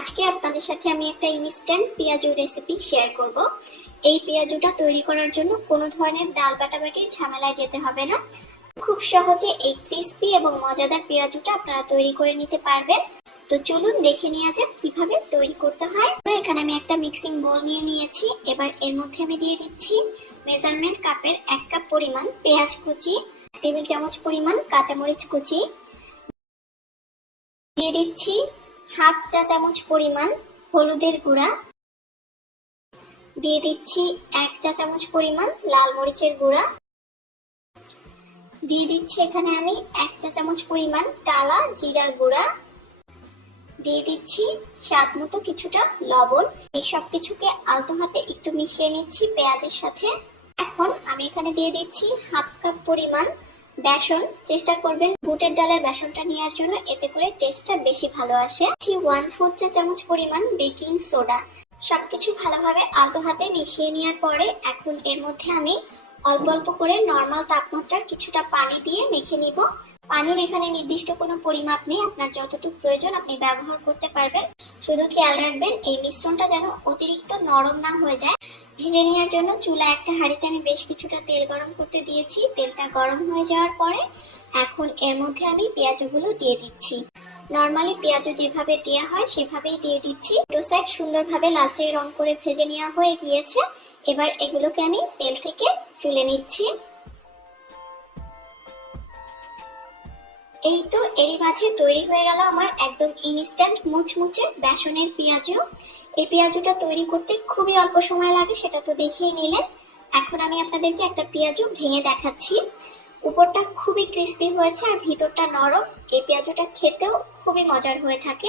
আজকে আপনাদের সাথে আমি একটা ইনস্ট্যান্ট পেঁয়াজু রেসিপি শেয়ার করব। এই পেঁয়াজুটা তৈরি করার জন্য কোনো ধরনের ডাল বাটাবাটির ঝামেলায় যেতে হবে না। খুব সহজে এই ক্রিস্পি এবং মজাদার পেঁয়াজুটা আপনারা তৈরি করে নিতে পারবেন। তো চলুন দেখে নেওয়া যাক কিভাবে তৈরি করতে হয়। তো এখানে আমি একটা মিক্সিং বোল নিয়ে নিয়েছি। এবার এর মধ্যে আমি দিয়ে দিচ্ছি মেজারমেন্ট কাপের 1 কাপ পরিমাণ পেঁয়াজ কুচি, টেবিল চামচ পরিমাণ কাঁচামরিচ কুচি, দিয়ে দিচ্ছি হাফ চা চামচ পরিমাণ হলুদের গুঁড়া, দিয়ে দিচ্ছি 1 চা চামচ পরিমাণ লাল মরিচের গুঁড়া, দিয়ে দিচ্ছি এখানে আমি 1 চা চামচ পরিমাণ টালা জিরার গুঁড়া, দিয়ে দিচ্ছি স্বাদ মতো কিছুটা লবণ। এই সব কিছুকে আলতো হাতে একটু মিশিয়ে নিচ্ছি পেঁয়াজের সাথে। এখন আমি এখানে দিয়ে দিচ্ছি হাফ কাপ পরিমাণ বেসন। চেষ্টা করবেন বুটের ডালের বেসনটা নেওয়ার জন্য, এতে করে টেস্টটা বেশি ভালো আসে। 1/4 চা চামচ পরিমাণ বেকিং সোডা। সবকিছু ভালোভাবে আলতো হাতে মিশিয়ে নেওয়ার পরে এখন এর মধ্যে আমি অল্প অল্প করে নরমাল তাপমাত্রার কিছুটা পানি দিয়ে মেখে নিব। পানির এখানে নির্দিষ্ট কোনো পরিমাপ নেই, আপনার যতটুকু প্রয়োজন আপনি ব্যবহার করতে পারবেন। শুধু খেয়াল রাখবেন এই মিশ্রণটা যেন অতিরিক্ত নরম না হয়ে যায়। ভেজে নেওয়ার জন্য চুলা একটা হাঁড়িতে আমি বেশ কিছুটা তেল গরম করতে দিয়েছি। তেলটা গরম হয়ে যাওয়ার পরে এখন এর মধ্যে আমি পেঁয়াজগুলো দিয়ে দিচ্ছি। নরমালি পেঁয়াজ যেভাবে দেওয়া হয় সেভাবেই দিয়ে দিচ্ছি। দুটো সাইড সুন্দরভাবে লালচে রং করে ভেজে নেওয়া হয়ে গিয়েছে। এবার এগুলোকে আমি তেল থেকে তুলে নিচ্ছি। এই তো এরই মাঝে তৈরি হয়ে গেল আমার একদম ইনস্ট্যান্ট মুচমুচে বেসনের পেঁয়াজু। এই পেঁয়াজুটা তৈরি করতে খুবই অল্প সময় লাগে, সেটা তো দেখিয়ে নিলেন। এখন আমি আপনাদেরকে একটা পেঁয়াজু ভেঙে দেখাচ্ছি। উপরটা খুবই ক্রিস্পি হয়েছে আর ভিতরটা নরম। এই পেঁয়াজুটা খেতেও খুবই মজার হয়ে থাকে।